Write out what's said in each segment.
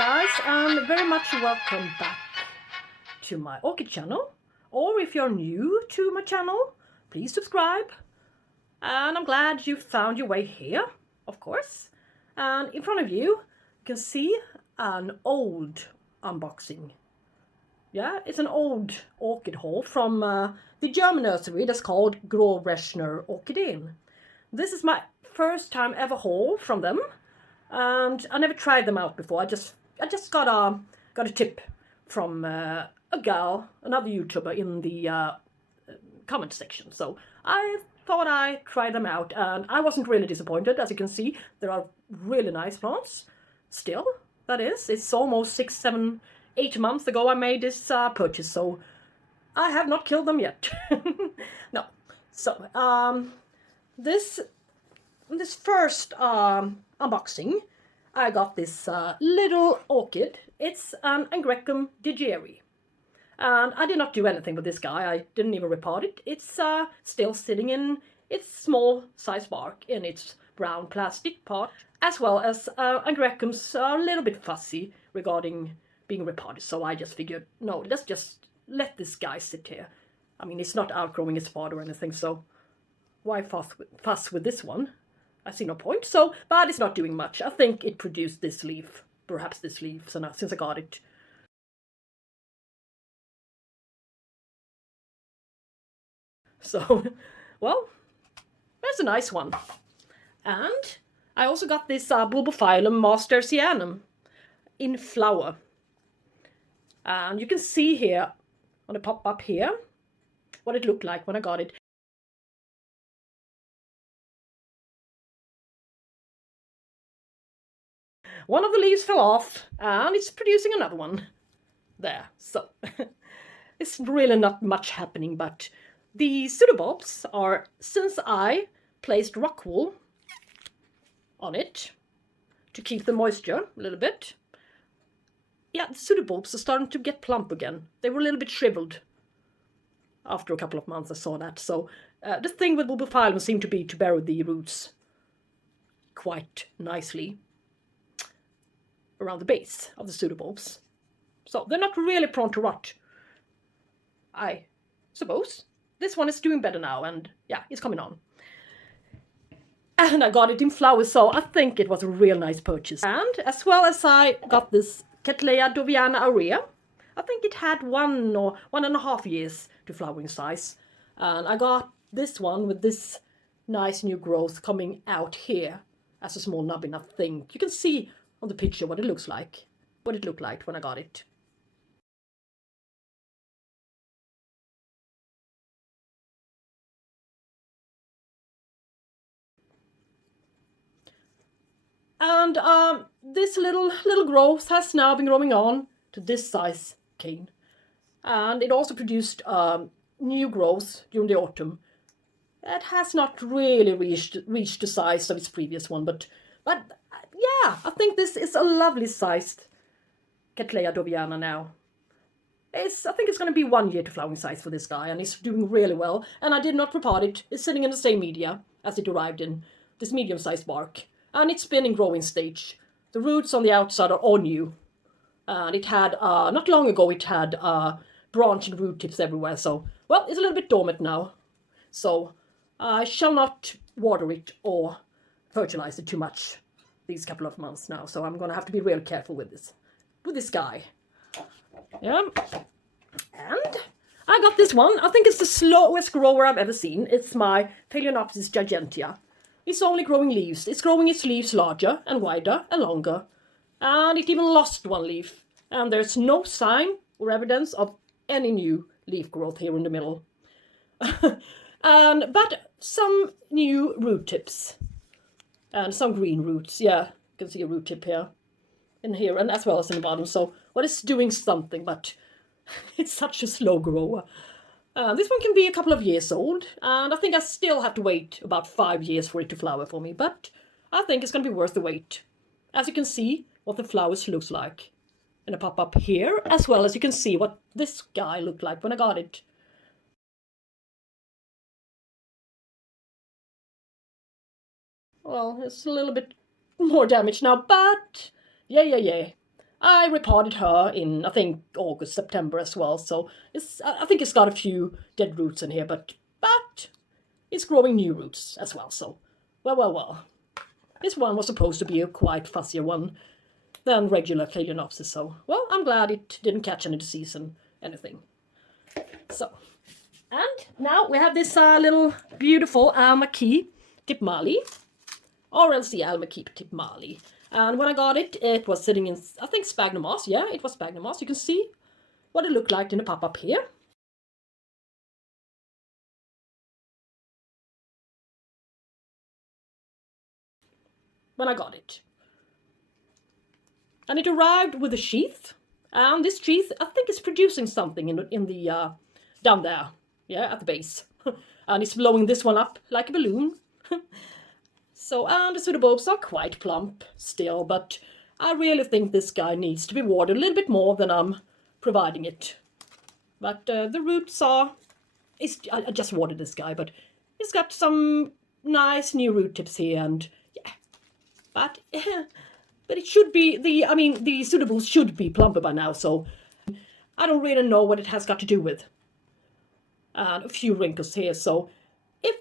guys, and very much welcome back to my orchid channel. Or if you're new to my channel, please subscribe. And I'm glad you found your way here, of course. And in front of you, you can see an old unboxing. Yeah, it's an old orchid haul from the German nursery that's called Großräschener Orchideen. This is my first time ever haul from them, and I never tried them out before. I just got a tip from a gal, another YouTuber, in the comment section. So I thought I'd try them out, and I wasn't really disappointed. As you can see, there are really nice plants. Still, that is, it's almost 6, 7, 8 months ago I made this purchase, so I have not killed them yet. No. So this first unboxing, I got this little orchid. It's an Angraecum digeri. And I did not do anything with this guy. I didn't even repot it. It's still sitting in its small size bark in its brown plastic pot, as well as Angraecums are a little bit fussy regarding being repotted. So I just figured, no, let's just let this guy sit here. I mean, it's not outgrowing its pot or anything, so why fuss with this one? I see no point. So, but it's not doing much. I think it produced this leaf, perhaps this leaf, since I got it. So, well, that's a nice one. And I also got this Bulbophyllum Mastersianum in flower. And you can see here, on the pop-up here, what it looked like when I got it. One of the leaves fell off, and it's producing another one. There, so it's really not much happening, but the pseudobulbs are, since I placed rock wool on it to keep the moisture a little bit, yeah, the pseudobulbs are starting to get plump again. They were a little bit shriveled after a couple of months. I saw that. So the thing with Bulbophyllum seemed to be to bury the roots quite nicely around the base of the pseudobulbs. So they're not really prone to rot, I suppose. This one is doing better now, and yeah, it's coming on. And I got it in flowers, so I think it was a real nice purchase. And as well as I got this Cattleya Doviana aurea, I think it had 1 or 1.5 years to flowering size. And I got this one with this nice new growth coming out here as a small nubbin, I think. You can see on the picture what it looks like, what it looked like when I got it. And this little growth has now been growing on to this size cane. And it also produced new growth during the autumn. It has not really reached the size of its previous one, but yeah, I think this is a lovely sized Cattleya Doviana now. I think it's going to be 1 year to flowering size for this guy, and it's doing really well. And I did not repot it. It's sitting in the same media as it arrived in, this medium-sized bark. And it's been in growing stage. The roots on the outside are all new. And it had, not long ago, it had branching root tips everywhere. So, well, it's a little bit dormant now. So, I shall not water it or fertilize it too much these couple of months now. So I'm going to have to be real careful with this guy. Yeah. And I got this one. I think it's the slowest grower I've ever seen. It's my Phalaenopsis Gigantea. It's only growing leaves. It's growing its leaves larger and wider and longer. And it even lost one leaf. And there's no sign or evidence of any new leaf growth here in the middle. But some new root tips. And some green roots. Yeah, you can see a root tip here. In here, and as well as in the bottom. So, well, it's doing something, but it's such a slow grower. This one can be a couple of years old, and I think I still have to wait about 5 years for it to flower for me, but I think it's going to be worth the wait. As you can see what the flowers looks like in a pop-up here, as well as you can see what this guy looked like when I got it. Well, it's a little bit more damage now, but yeah. I repotted her in, I think, August, September as well. So I think it's got a few dead roots in here, but it's growing new roots as well. So, well. This one was supposed to be a quite fussier one than regular Phalaenopsis. So, well, I'm glad it didn't catch any disease and anything. So, and now we have this little beautiful Alma Kee Tipmalee. Rlc Alma Kee Tipmalee. And when I got it, it was sitting in, I think, sphagnum moss. Yeah, it was sphagnum moss. You can see what it looked like in the pop-up here. When I got it. And it arrived with a sheath. And this sheath, I think, is producing something in the down there. Yeah, at the base. And it's blowing this one up like a balloon. So, and the pseudobulbs are quite plump still, but I really think this guy needs to be watered a little bit more than I'm providing it. But the roots are... I just watered this guy, but it's got some nice new root tips here, and yeah. But it should be, the pseudobulbs should be plumper by now, so I don't really know what it has got to do with. And a few wrinkles here, so if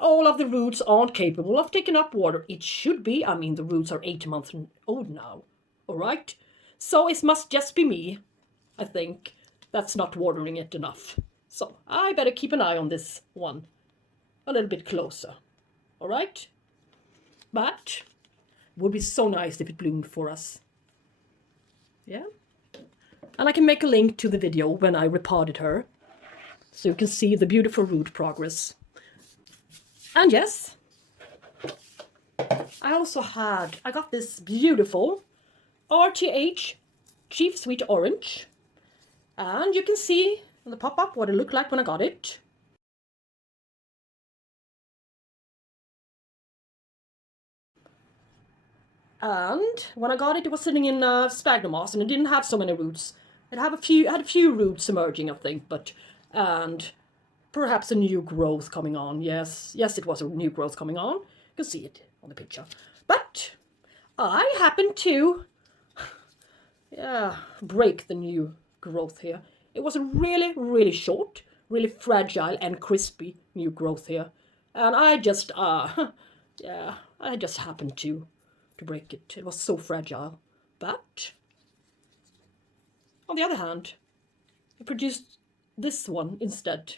all of the roots aren't capable of taking up water, it should be. I mean, the roots are 8 months old now, all right? So it must just be me, I think, that's not watering it enough. So I better keep an eye on this one a little bit closer, all right? But it would be so nice if it bloomed for us. Yeah? And I can make a link to the video when I repotted her, so you can see the beautiful root progress. And yes, I got this beautiful RTH Chief Sweet Orange. And you can see in the pop-up what it looked like when I got it. And when I got it, it was sitting in sphagnum moss, and it didn't have so many roots. It had a few roots emerging, I think, and perhaps a new growth coming on. Yes, it was a new growth coming on. You can see it on the picture. But I happened to break the new growth here. It was a really, really short, really fragile and crispy new growth here. And I just happened to break it. It was so fragile. But on the other hand, I produced this one instead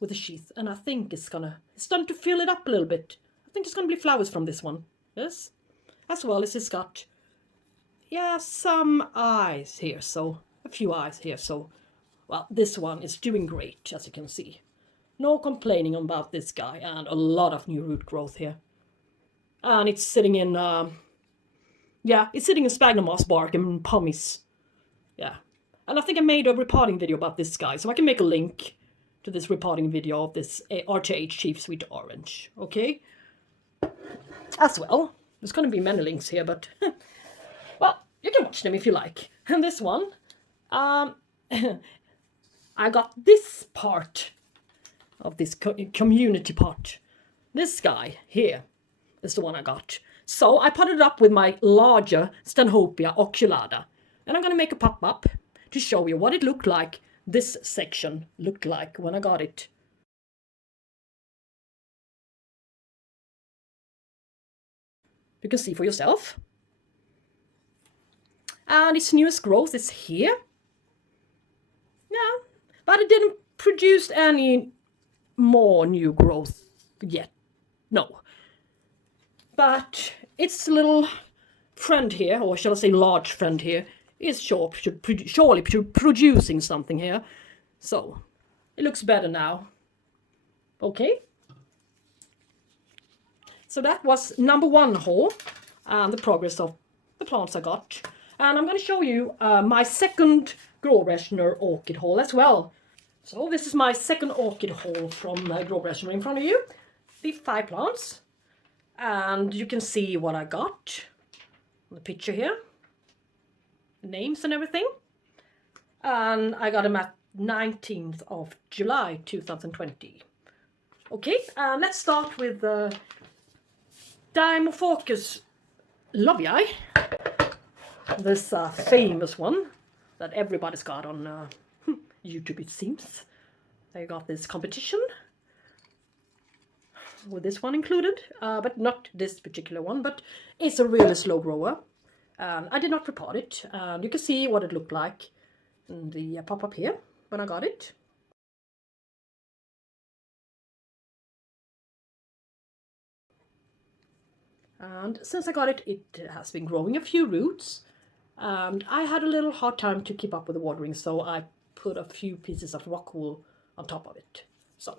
with a sheath, and I think it's starting to fill it up a little bit. I think it's gonna be flowers from this one. Yes, as well as it's got some eyes here, so a few eyes here. So, well, this one is doing great, as you can see. No complaining about this guy, and a lot of new root growth here. And it's sitting in it's sitting in sphagnum moss bark and pumice. Yeah. And I think I made a repotting video about this guy, so I can make a link to this repotting video of this RTH Chief Sweet Orange, okay? As well, there's going to be many links here, but, well, you can watch them if you like. And this one, I got this part of this community pot. This guy here is the one I got. So I potted it up with my larger Stanhopea Oculata, and I'm going to make a pop-up to show you what it looked like, this section looked like when I got it. You can see for yourself. And its newest growth is here. Yeah, but it didn't produce any more new growth yet. No. But its little friend here, or shall I say large friend here, is surely producing something here. So, it looks better now. Okay? So that was number 1 haul, and the progress of the plants I got. And I'm going to show you my second Großräschener orchid haul as well. So this is my second orchid haul from Großräschener in front of you. The 5 plants. And you can see what I got on the picture here. Names and everything. And I got them at 19th of July 2020. Okay, let's start with Dimorphocus lovii. this famous one that everybody's got on YouTube, it seems. They got this competition with this one included, but not this particular one, but it's a really slow grower. I did not repot it, and you can see what it looked like in the pop-up here when I got it. And since I got it, it has been growing a few roots, and I had a little hard time to keep up with the watering, so I put a few pieces of rock wool on top of it. So,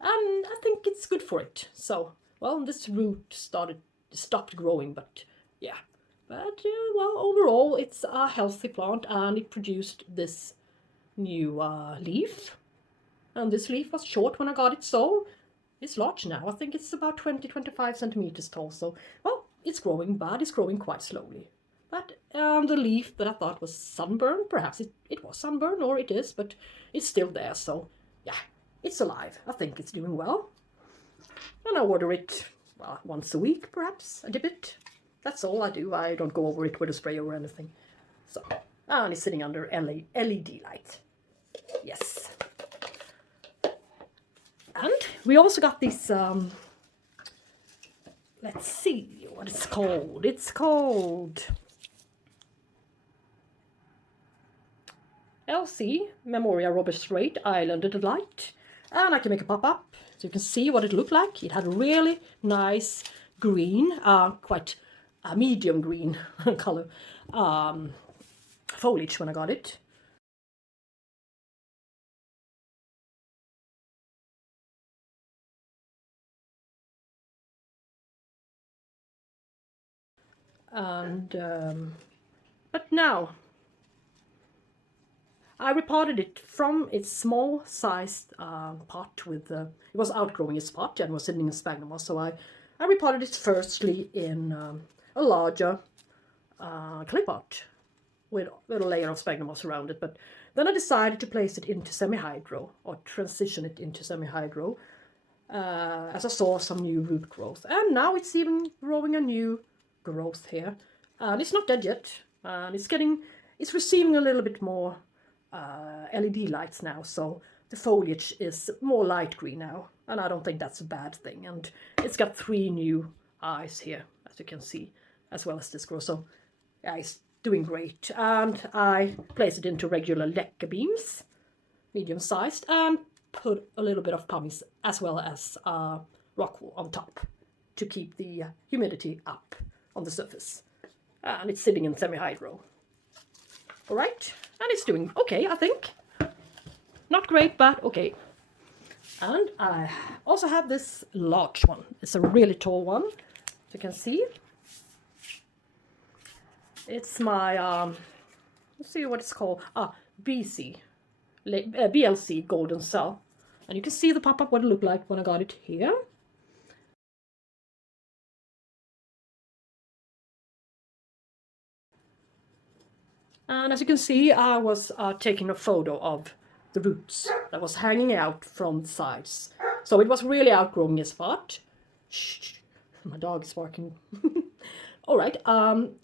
and I think it's good for it. So, well, this root stopped growing, but yeah. But, well, overall, it's a healthy plant, and it produced this new leaf. And this leaf was short when I got it, so it's large now. I think it's about 20-25 centimeters tall. So, well, it's growing, but it's growing quite slowly. But the leaf that I thought was sunburned, perhaps it was sunburned, or it is, but it's still there. So, yeah, it's alive. I think it's doing well. And I water it, well, once a week, perhaps. I dip it. That's all I do. I don't go over it with a sprayer or anything. So, and it's sitting under LED light. Yes. And we also got this, let's see what it's called. It's called Rlc Memoria Robert Strait Island Delight. And I can make a pop-up so you can see what it looked like. It had a really nice green, quite a medium green color foliage when I got it. And but now I repotted it from its small-sized pot with it was outgrowing its pot and was sitting in sphagnum moss. So I repotted it firstly in a larger clay pot with a layer of sphagnum moss around it. But then I decided to place it into semi-hydro, or transition it into semi-hydro, as I saw some new root growth. And now it's even growing a new growth here. And it's not dead yet. And it's receiving a little bit more LED lights now, so the foliage is more light green now, and I don't think that's a bad thing. And it's got 3 new eyes here, as you can see, as well as this growth. So yeah, it's doing great. And I place it into regular leca beams, medium sized, and put a little bit of pumice as well as rock wool on top to keep the humidity up on the surface. And it's sitting in semi-hydro. All right, and it's doing okay, I think. Not great, but okay. And I also have this large one. It's a really tall one, as you can see. It's my, let's see what it's called. BLC Golden Cell. And you can see the pop-up, what it looked like when I got it here. And as you can see, I was taking a photo of the roots that was hanging out from the sides. So it was really outgrowing its pot. Shh, my dog is barking. All right,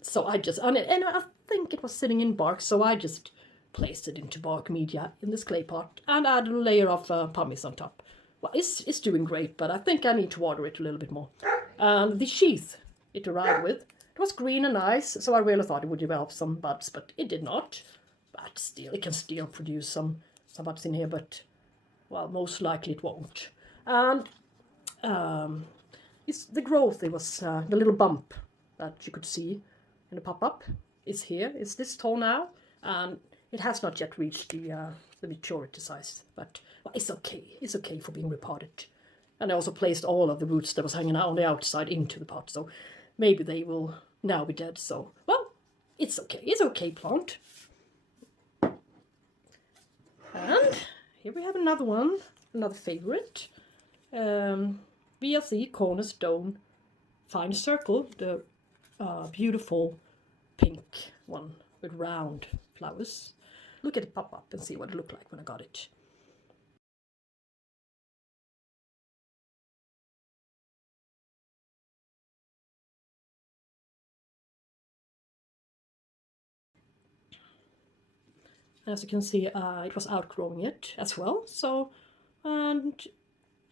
so I just, and I think it was sitting in bark, so I just placed it into bark media in this clay pot and added a layer of pumice on top. Well, it's doing great, but I think I need to water it a little bit more. And the sheath it arrived with, it was green and nice, so I really thought it would develop some buds, but it did not. But still, it can still produce some buds in here, but, well, most likely it won't. And it's the growth, it was the little bump that you could see in the pop-up is here. It's this tall now, and it has not yet reached the maturity size, but well, it's okay. It's okay for being repotted. And I also placed all of the roots that was hanging out on the outside into the pot, so maybe they will now be dead. So, well, it's okay. It's okay plant. And here we have another one, another favorite. VLC Cornerstone Fine Circle, the beautiful pink one with round flowers. Look at it pop up and see what it looked like when I got it. As you can see, it was outgrowing it as well. So, and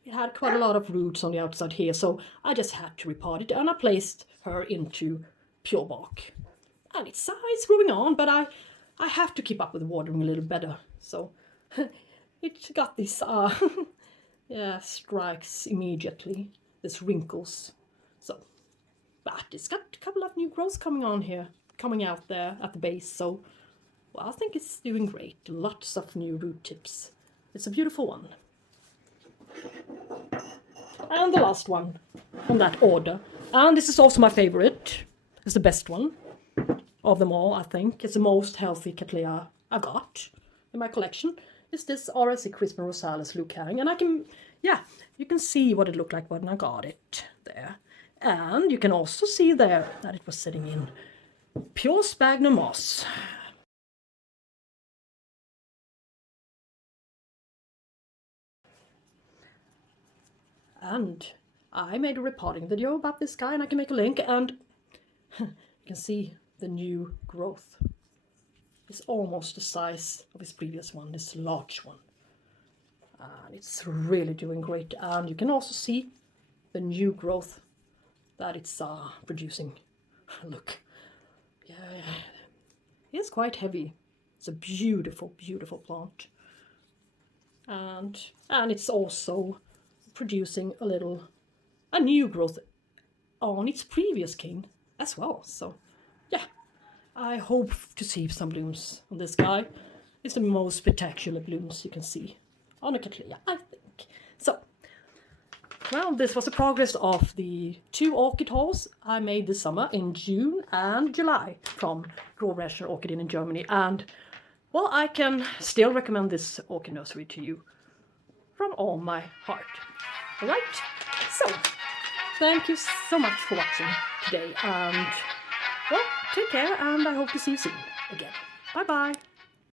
it had quite a lot of roots on the outside here, so I just had to repot it, and I placed her into pure bark. And it's growing on, but I have to keep up with the watering a little better. So it got this yeah, strikes immediately, this wrinkles. So, but it's got a couple of new growths coming on here, coming out there at the base. So, well, I think it's doing great. Lots of new root tips. It's a beautiful one. And the last one from that order, and this is also my favorite. It's the best one of them all, I think. It's the most healthy Cattleya I've got in my collection. It's this Rlc Crispin Rosales Lu Kang, and I can, yeah, you can see what it looked like when I got it there. And you can also see there that it was sitting in pure sphagnum moss. And I made a repotting video about this guy, and I can make a link, and you can see the new growth. It's almost the size of his previous one, this large one. And it's really doing great. And you can also see the new growth that it's producing. Look, yeah, it's quite heavy. It's a beautiful, beautiful plant. And it's also producing a new growth on its previous king as well. So yeah, I hope to see some blooms on this guy. It's the most spectacular blooms you can see on a Cattleya, I think. So, well, this was the progress of the 2 orchid hauls I made this summer in June and July from Großräschener Orchideen in Germany. And, well, I can still recommend this orchid nursery to you from all my heart. Alright, so thank you so much for watching today, and well, take care, and I hope to see you soon again. Bye bye.